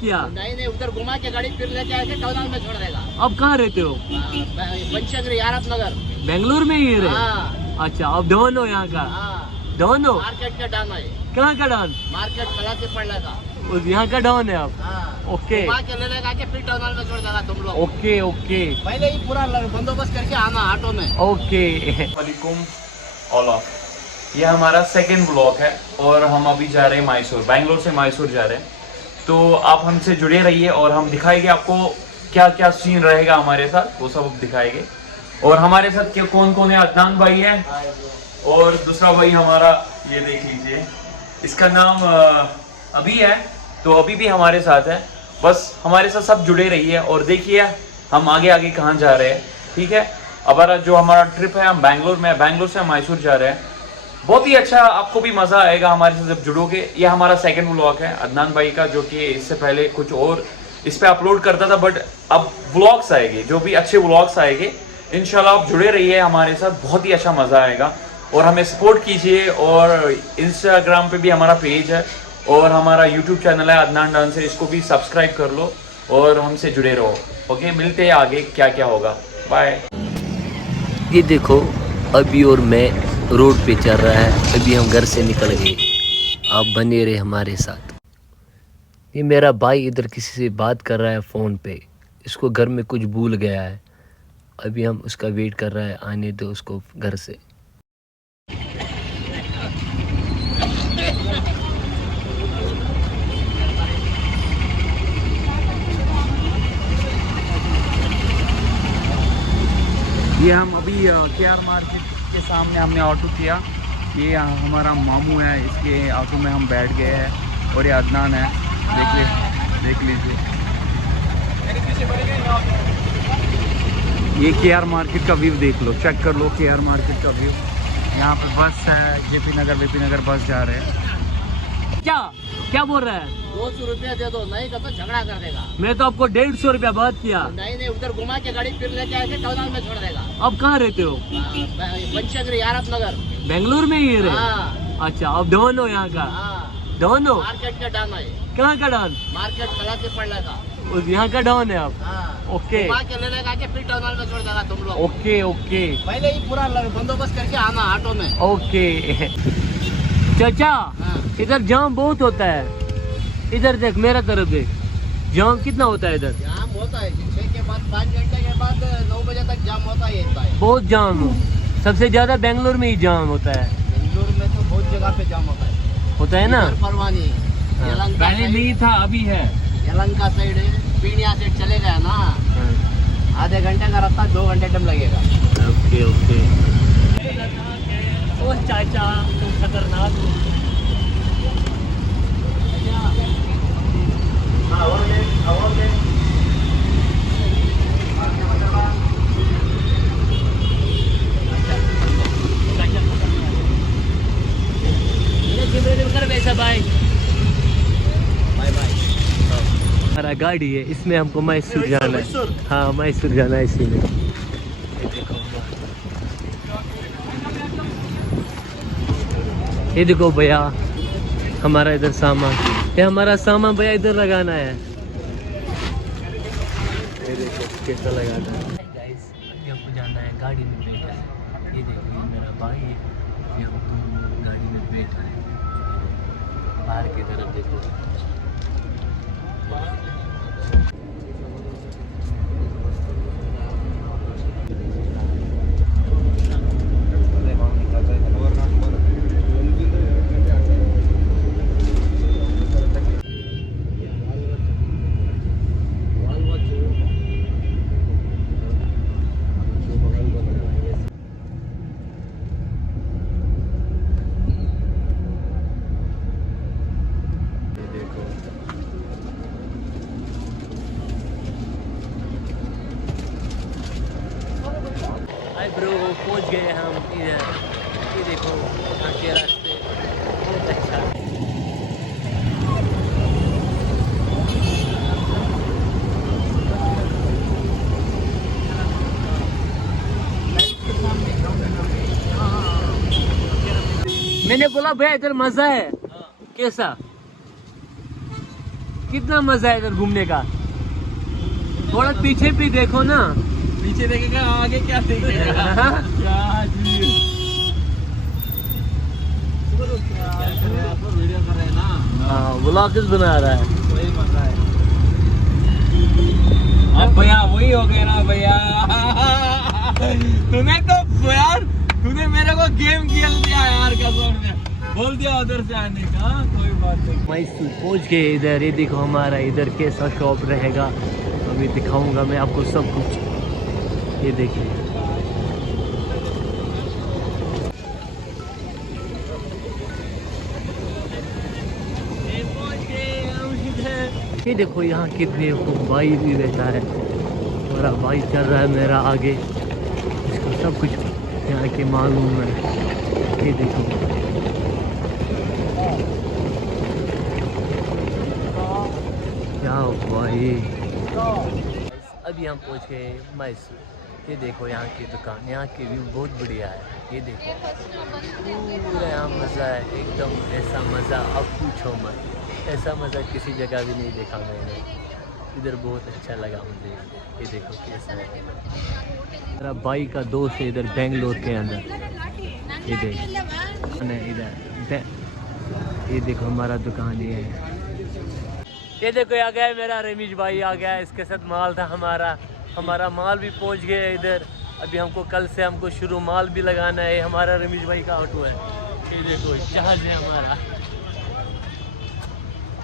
किया? नहीं, उधर घुमा के गाड़ी फिर लेके आके टौनाल में छोड़ देगा। अब कहाँ रहते हो? पंचगरी आरत नगर, बेंगलुरु में ही रहे? हाँ। अच्छा, अब डॉन हो यहाँ का? हाँ। डॉन हो? मार्केट का डॉन है। कहाँ का डॉन? मार्केट कला से पड़ लेगा। यहाँ का डॉन है आप? हाँ। ओके घुमा के ले लेगा के फिर टौनाल में छोड़ देगा तुम लोग। ओके ओके पहले ही पूरा बंदोबस्त करके आना ऑटो में। ओके। वालेकुम ऑल ऑफ, ये हमारा सेकंड ब्लॉग है और हम अभी जा रहे हैं मैसूर, बेंगलोर से मैसूर जा रहे हैं। तो आप हमसे जुड़े रहिए और हम दिखाएंगे आपको क्या क्या सीन रहेगा हमारे साथ, वो सब दिखाएंगे। और हमारे साथ क्या कौन कौन है, अदनान भाई है और दूसरा भाई हमारा, ये देख लीजिए, इसका नाम अभी है, तो अभी भी हमारे साथ है। बस हमारे साथ सब जुड़े रहिए और देखिए हम आगे आगे कहाँ जा रहे हैं, ठीक है। अब जो हमारा ट्रिप है, हम बेंगलोर में, बेंगलोर से हम मैसूर जा रहे हैं। बहुत ही अच्छा, आपको भी मज़ा आएगा हमारे साथ जब जुड़ोगे। ये हमारा सेकंड व्लॉग है अदनान भाई का, जो कि इससे पहले कुछ और इस पे अपलोड करता था, बट अब व्लॉग्स आएंगे, जो भी अच्छे व्लॉग्स आएंगे। इंशाल्लाह आप जुड़े रहिए हमारे साथ, बहुत ही अच्छा मज़ा आएगा। और हमें सपोर्ट कीजिए। और इंस्टाग्राम पे भी हमारा पेज है और हमारा यूट्यूब चैनल है अदनान डांसर, इसको भी सब्सक्राइब कर लो और हमसे जुड़े रहो। ओके, मिलते हैं आगे क्या क्या होगा। बाय। ये देखो अभी और मैं रोड पे चल रहा है, अभी हम घर से निकल गए। आप बने रहे हमारे साथ। ये मेरा भाई इधर किसी से बात कर रहा है फ़ोन पे, इसको घर में कुछ भूल गया है। अभी हम उसका वेट कर रहा है, आने दो उसको घर से। ये हम अभी KR मार्केट के सामने हमने ऑटो किया। ये हमारा मामू है, इसके ऑटो में हम बैठ गए हैं और ये अदनान है, देख लीजिए। ये KR मार्केट का व्यू देख लो, चेक कर लो KR मार्केट का व्यू। यहाँ पे बस है, VP नगर बस जा रहे हैं। क्या बोल रहा है? 200 रुपया दे दो, नहीं तो झगड़ा कर देगा। मैं तो आपको 150 रुपया बात किया। नहीं, उधर घुमा के गाड़ी फिर लेके आके टौनाल में छोड़ देगा। अब कहाँ रहते हो? पंचगरी आरत नगर, बेंगलुरु में ही रहे? हाँ। अच्छा, अब डॉन हो यहाँ का? हाँ। डॉन हो? मार्केट का डॉन है। कहाँ का डॉन? मार्केट कला से पड़ लेगा। यहाँ का डॉन है आप? हाँ। ओके घुमा के ले लेगा के फिर टौनाल में छोड़ देगा तुम लोग। ओके ओके पहले ही पूरा बंदोबस्त करके आना ऑटो में। ओके। चाचा, हाँ। इधर जाम बहुत होता है। इधर देख, मेरा तरफ देख, जाम कितना होता है इधर? जाम होता है 6 के बाद, 5 घंटे के बाद 9 बजे तक जाम होता ही रहता है। बहुत जाम हो, सबसे ज्यादा बेंगलुरु में ही जाम होता है। बेंगलुरु में तो बहुत जगह पे जाम होता है ना? परवानी, यलहंका पहले साइड- नहीं था, अभी है। यलहंका साइड पीड़िया साइड चले गए ना, आधे घंटे का रास्ता 2 घंटे टाइम लगेगा। Okay okay. ओ चाचा, तुम खतरनाक हो। Bye bye. हमारा गाड़ी है, इसमें हमको मैसूर जाना है। हाँ, मैसूर जाना है इसी में। ये देखो भैया, हमारा इधर सामान, ये हमारा सामान भैया इधर लगाना है। ये देखो कैसा लगाना है। गाइस, अभी हमको जाना है, गाड़ी में बैठा है। ये देखिए मेरा भाई है, ये हम गाड़ी में बैठा है। बाहर की तरफ देखो। हाय ब्रो, पहुंच गए हम इधर। ये देखो यहाँ के रास्ते बहुत अच्छा है। मैंने बोला भैया इधर मजा है। कैसा? कितना मजा है इधर घूमने का। थोड़ा पीछे भी देखो ना, पीछे देखेगा आगे क्या देखेगा। वीडियो कर रहे हैं ना। हाँ व्लॉग्स बना रहा है। वही मजा है। अब भैया वही हो गया ना भैया। तूने मेरे को गेम खेल दिया यार कसम से। बोल दिया उधर से आने का। कोई बात नहीं। मैसूर पहुंच गए इधर। ये देखो हमारा इधर कैसा शॉप रहेगा, अभी दिखाऊंगा मैं आपको सब कुछ। ये देखिए ये देखो यहाँ कितने भाई भी रहता है। मेरा भाई चल रहा है मेरा आगे, इसको सब कुछ यहाँ के मालूम है। ये देखो क्या भाई। अभी हम पहुँच गए मैसूर। ये देखो यहाँ की दुकान, यहाँ की व्यू बहुत बढ़िया है। ये देखो पूरा यहाँ मज़ा है एकदम, ऐसा मज़ा अब पूछो मत। ऐसा मज़ा किसी जगह भी नहीं देखा मैंने। इधर बहुत अच्छा लगा मुझे। ये देखो कैसा है। मेरा भाई का दोस्त है इधर बेंगलोर के अंदर। ये देखो इधर, ये देखो हमारा दुकान ये है। ये देखो आ गया मेरा रमेश भाई आ गया। इसके साथ माल था हमारा माल भी पहुंच गया इधर। अभी हमको कल से हमको शुरू माल भी लगाना है। हमारा रमेश भाई का ऑटो है। ये देखो जहाज है हमारा।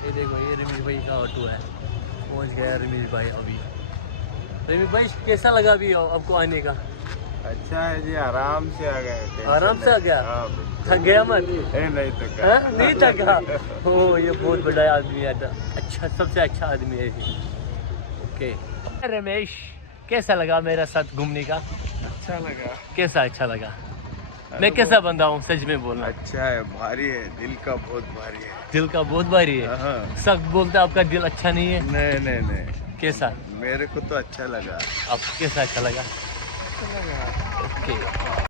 ये देखो ये रमेश भाई का ऑटो है। पहुंच गया रमेश भाई अभी। रमेश भाई कैसा लगा अभी आपको आने का? अच्छा है जी, आराम से आ गए। आराम से आ गया? हाँ, थक गया मत? नहीं थका। नहीं थका। ओ ये बहुत बड़ा आदमी है। अच्छा सबसे अच्छा आदमी है। ओके रमेश कैसा लगा मेरा साथ घूमने का? अच्छा लगा। कैसा अच्छा लगा? मैं कैसा बंदा हूँ सच में बोलना? अच्छा है, भारी है, दिल का बहुत भारी है। दिल का बहुत भारी है? हाँ। सब बोलते आपका दिल अच्छा नहीं है। नहीं कैसा? मेरे को तो अच्छा लगा। आपको कैसा अच्छा लगा? ओके